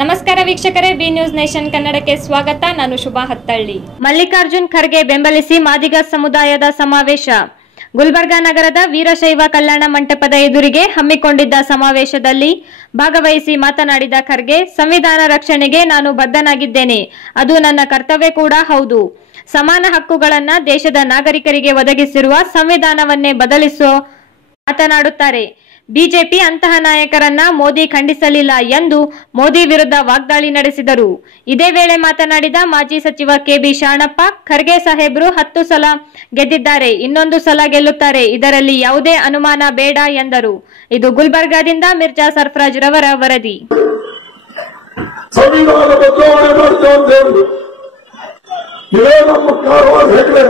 ನಮಸ್ಕಾರ ವೀಕ್ಷಕರೇ, B news nation ಕನ್ನಡಕ್ಕೆ ಸ್ವಾಗತ. ನಾನು ಶುಭಾ ಹತ್ತಳ್ಳಿ. ಮಲ್ಲಿಕಾರ್ಜುನ್ ಖರ್ಗೆ ಬೆಂಬಲಿಸಿ ಮಾದಿಗ ಸಮುದಾಯದ ಸಮಾವೇಶ. ಗುಲ್ಬರ್ಗಾ ನಗರದ ವೀರಶೈವ ಕಲ್ಯಾಣ ಮಂಟಪದ ಎದುರಿಗೆ ಹಮ್ಮಿಕೊಂಡಿದ್ದ ಸಮಾವೇಶದಲ್ಲಿ ಭಾಗವಹಿಸಿ ಮಾತನಾಡಿದ ಖರ್ಗೆ, ಸಂವಿಧಾನ ರಕ್ಷಣೆಗೆ ನಾನು ಬದ್ಧನಾಗಿದ್ದೇನೆ. ಅದು ನನ್ನ ಕರ್ತವ್ಯ ಕೂಡ ಹೌದು. ಸಮಾನ ಹಕ್ಕುಗಳನ್ನು ದೇಶದ ನಾಗರಿಕರಿಗೆ ಒದಗಿಸಿರುವ ಸಂವಿಧಾನವನ್ನೇ ಬದಲಿಸೋ ಮಾತನಾಡುತ್ತಾರೆ. ಬಿಜೆಪಿ ಅಂತಹ ನಾಯಕರನ್ನ ಮೋದಿ ಖಂಡಿಸಲಿಲ್ಲ ಎಂದು ಮೋದಿ ವಿರುದ್ಧ ವಾಗ್ದಾಳಿ ನಡೆಸಿದರು. ಇದೇ ವೇಳೆ ಮಾತನಾಡಿದ ಮಾಜಿ ಸಚಿವ ಕೆಬಿ ಶಾಣಪ್ಪ, ಖರ್ಗೆ ಸಾಹೇಬ್ರು 10 ಸಲ ಗೆದ್ದಿದ್ದಾರೆ, ಇನ್ನೊಂದು ಸಲ ಗೆಲ್ಲುತ್ತಾರೆ, ಇದರಲ್ಲಿ ಯಾವುದೇ ಅನುಮಾನ ಬೇಡ ಎಂದರು. ಇದು ಗುಲ್ಬರ್ಗಾದಿಂದ ಮಿರ್ಜಾ ಸರ್ಫರಾಜ್ ರವರ ವರದಿ. ಸಂವಿಧಾನ ಬದಲಾವಣೆ ಮಾಡ್ತೇವೆ ಅಂತ ಹೇಳುದು ಇದೇ ನಮ್ಮ ಕಾರವಾರ ಹೆಗ್ಡೆ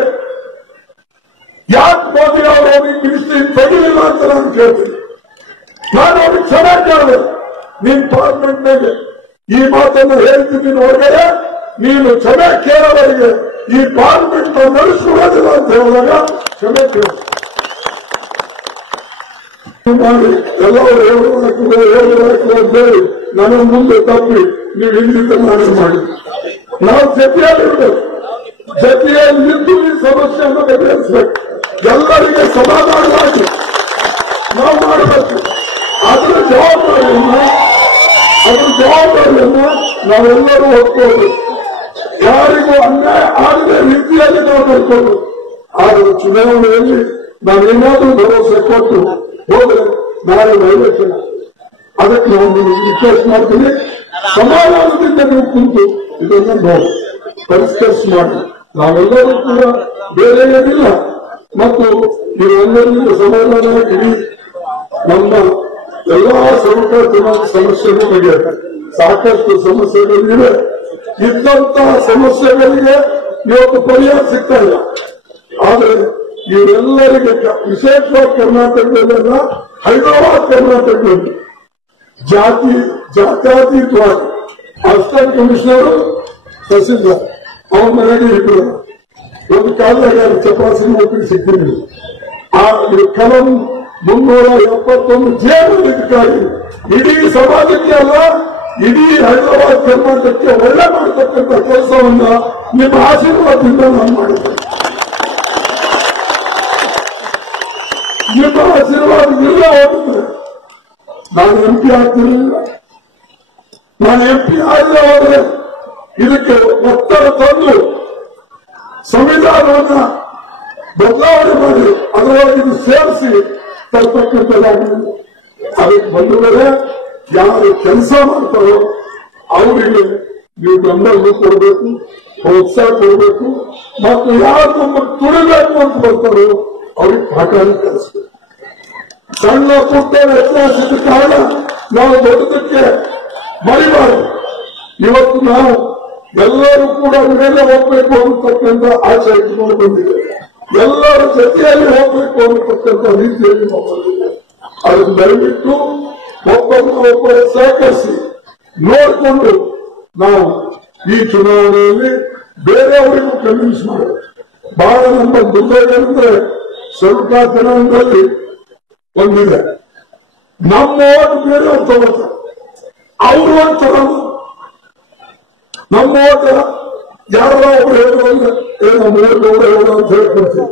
ಯಾಕೆ ಮೋದಿ ಅವರು ಅವ್ರಿಗೆ ಮಿನಿಸ್ಟ್ರಿ ತೆಗಿಲಿಲ್ಲ ಅಂತ ನಾನು ಕೇಳ್ತೀನಿ. ನಾನು ಅವ್ರಿಗೆ ಕ್ಷಮೆ ಕೇಳಿದೆ. ನೀನ್ ಪಾರ್ಲಿಮೆಂಟ್ನಾಗೆ ಈ ಮಾತನ್ನು ಹೇಳ್ತೀನಿ, ಹೊರಗಡೆ ನೀನು ಕ್ಷಮೆ ಕೇಳೋವರಿಗೆ ಈ ಪಾರ್ಲಿಮೆಂಟ್ ನಡೆಸುವುದಿಲ್ಲ ಅಂತ ಹೇಳಿದಾಗ ಕ್ಷಮೆ ಕೇಳಿ ಮಾಡಿ ಎಲ್ಲವರು ಹೇಳಬೇಕು ಅಂತೇಳಿ ನನ್ನ ಮುಂದೆ ತಪ್ಪಿ ನೀವು ಹಿಂದಿದ್ದ ನಾನು ಮಾಡಿ ನಾವು ಜೊತೆಯಲ್ಲಿರ್ಬೇಕು. ಜೊತೆಯಲ್ಲಿ ನಿಂತು ಈ ಸಮಸ್ಯೆಯನ್ನು ಬಗೆಹರಿಸಬೇಕು. ಎಲ್ಲರಿಗೆ ಸಮಾಧಾನವಾಗಿ ನಾವು ಮಾಡಬೇಕು. ಅದರ ಜವಾಬ್ದಾರಿಯನ್ನು ನಾವೆಲ್ಲರೂ ಹೊತ್ಕೊಂಡು ಯಾರಿಗೂ ಅನ್ಯಾಯ ಆಗದ ರೀತಿಯಲ್ಲಿ ನಾವು ನೋಡ್ಕೊಂಡು ಆದರೆ ಚುನಾವಣೆಯಲ್ಲಿ ನಾವೇನಾದ್ರೂ ಭರವಸೆ ಕೊಟ್ಟು ಹೋದ್ರೆ ನಾಳೆ ವೈಲೇಷನ್. ಅದಕ್ಕೆ ನಾನು ರಿಕ್ವೆಸ್ಟ್ ಮಾಡ್ತೀನಿ, ಸಮಾಧಾನದಿಂದ ನೀವು ಕುಂತು ಇದನ್ನು ನಾವು ಪರಿಷ್ಕರಿಸಿ ಮಾಡಿ. ನಾವೆಲ್ಲರೂ ಕೂಡ ಬೇರೆ ಏನಿಲ್ಲ ಮತ್ತು ಇವೆಲ್ಲರಿಗೂ ಸಮಾಧಾನವಾಗಿ ಇಡೀ ನಮ್ಮ ಎಲ್ಲಾ ಸರ್ಕಾರ ಸಮಸ್ಯೆಗಳು ಬಗೆಹರಿವೆ. ಸಾಕಷ್ಟು ಸಮಸ್ಯೆಗಳಿವೆ. ಇದ್ದಂತಹ ಸಮಸ್ಯೆಗಳಿಗೆ ಇವತ್ತು ಪರಿಹಾರ ಸಿಗ್ತಾ ಇಲ್ಲ. ಆದರೆ ಇವರೆಲ್ಲರಿಗೆ ವಿಶೇಷವಾಗಿ ಕರ್ನಾಟಕದಲ್ಲೆಲ್ಲ ಹೈದರಾಬಾದ್ ಕರ್ನಾಟಕದಲ್ಲಿ ಜಾತ್ಯತೀತವಾಗಿ ಅಸಿಸ್ಟೆಂಟ್ ಕಮಿಷನರ್ ತಹಸೀಲ್ದಾರ್ ಅವರ ಮನೆಗೆ ಇಬ್ಬರು ಒಂದು ಕಾಲದಾಗ ಚಪಾಸಿ ನೌಕರಿ ಸಿಕ್ಕಿರಲಿಲ್ಲ. ಆ ಕಲಂ 371 ಜೇನುಗಾಗಿ ಇಡೀ ಸಮಾಜಕ್ಕೆ ಅಲ್ಲ, ಇಡೀ ಹೈದರಾಬಾದ್ ಕರ್ನಾಟಕಕ್ಕೆ ಒಳ್ಳೆ ಮಾಡತಕ್ಕಂಥ ಕೆಲಸವನ್ನ ನಿಮ್ಮ ಆಶೀರ್ವಾದದಿಂದ ನಾನು ಮಾಡಿದ್ದೇನೆ. ನಿಮ್ಮ ಆಶೀರ್ವಾದದಿಂದ ಹೋಗಿದ್ರೆ ನಾನು MP ಆಗ್ತಿರಲಿಲ್ಲ. ನಾನು MP ಆಗದೆ ಹೋದ್ರೆ ಇದಕ್ಕೆ ಒತ್ತಡ ತಂದು ಸಂವಿಧಾನವನ್ನ ಬದಲಾವಣೆ ಮಾಡಿ ಅದರೊಳಗೆ ಇದು ಸೇರಿಸಿ ತರ್ತಕ್ಕಂಥದ್ದಾಗಿದೆ. ಅದಕ್ಕೆ ಬಂದರೆ ಯಾರು ಕೆಲಸ ಮಾಡ್ತಾರೋ ಅವರಿಗೆ ನೀವು ಬೆಂಬಲ ಕೊಡಬೇಕು, ಪ್ರೋತ್ಸಾಹ ಕೊಡಬೇಕು ಮತ್ತು ಯಾರು ನಮಗೆ ತುಳಿಬೇಕು ಅಂತ ಬರ್ತಾರೋ ಅವ್ರಿಗೆ ಪಾಠ ಕಲಿಸ್ಬೇಕು. ಸಣ್ಣ ಪುಟ್ಟ ವ್ಯತ್ಯಾಸದ ಕಾರಣ ನಾವು ದೊಡ್ಡದಕ್ಕೆ ಮರಿಬಾರದು. ಇವತ್ತು ನಾವು ಎಲ್ಲರೂ ಕೂಡ ಮೇಲೆ ಹೋಗ್ಬೇಕು ಅನ್ನತಕ್ಕಂಥ ಆಶೆ ಇಟ್ಕೊಂಡು ಬಂದಿದೆ. ಎಲ್ಲರ ಜೊತೆಯಲ್ಲಿ ಹೋಗ್ಬೇಕು ಅನ್ನತಕ್ಕಂಥ ರೀತಿಯಲ್ಲಿ ನಾವು ಬಂದಿದೆ. ಅದನ್ನು ದಯವಿಟ್ಟು ಒಬ್ಬೊಬ್ಬರ ಸಹಕರಿಸಿ ನೋಡಿಕೊಂಡು ನಾವು ಈ ಚುನಾವಣೆಯಲ್ಲಿ ಬೇರೆಯವರಿಗೂ ಕನ್ವಿನ್ಸ್ ಮಾಡಬೇಕು. ಬಹಳ ನಮ್ಮ ದುರ್ದೈವ ಅಂದ್ರೆ ಸ್ವಲ್ಪ ಜನಾಂಗದಲ್ಲಿ ಒಂದಿದೆ, ನಮ್ಮ ಓಟ್ ಬೇರೆಯವ್ರು ತಗೋತಾರೆ, ಅವರು ಒಂಥರ ನಮ್ಮ ಓಟ ಯಾರೋ ಒಬ್ರು ಹೇಳುವಂದ್ರೆ ನಮ್ಮ ಊರಿನವರು ಹೇಳೋಣ ಅಂತ ಹೇಳ್ಕೊಡ್ತೀವಿ,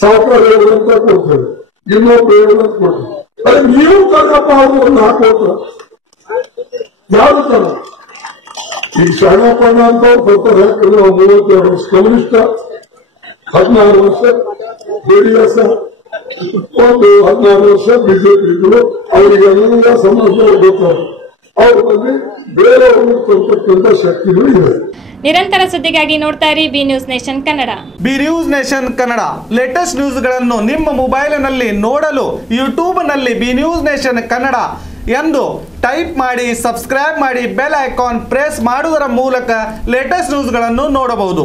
ಸಾವುಕಾರ ಹೇಳುವಂತ ಕೊಡ್ತೇವೆ, ಇನ್ನೊಬ್ರು ಹೇಳುವಂತ ಕೊಡ್ತೀವಿ. ಅದೇ ನೀವು ತರಪ್ಪ ಅವ್ರನ್ನ ಹಾಕೋತ ಯಾರು ತರ ಈಗ ಶಾಣಪ್ಪಣ್ಣ ಅಂತ ಬರ್ತಾರೆ. ಯಾಕಂದ್ರೆ 32 ವರ್ಷ ಕಮ್ಯುನಿಸ್ಟ್, 16 ವರ್ಷ JDS, 16 ವರ್ಷ ಬಿಜೆಪಿ ಇದ್ರು. ಅವರಿಗೆಲ್ಲ ಸಮಸ್ಯೆಗಳು ಗೊತ್ತಾಗ ಅವರಲ್ಲಿ ಬೇರೆಯವರು ಕೊಡ್ತಕ್ಕಂಥ ಶಕ್ತಿಗಳು ಇವೆ. ನಿರಂತರ ಸುದ್ದಿಗಾಗಿ ನೋಡ್ತಾ ಇರಿ B news nation Kannada. B news nation Kannada latest ನ್ಯೂಸ್ಗಳನ್ನು ನಿಮ್ಮ ಮೊಬೈಲಿನಲ್ಲಿ ನೋಡಲು ಯೂಟ್ಯೂಬ್ನಲ್ಲಿ ಬಿ ನ್ಯೂಸ್ ನೇಷನ್ ಕನ್ನಡ ಎಂದು ಟೈಪ್ ಮಾಡಿ, ಸಬ್ಸ್ಕ್ರೈಬ್ ಮಾಡಿ, ಬೆಲ್ ಐಕಾನ್ ಪ್ರೆಸ್ ಮಾಡುವುದರ ಮೂಲಕ ಲೇಟೆಸ್ಟ್ ನ್ಯೂಸ್ಗಳನ್ನು ನೋಡಬಹುದು.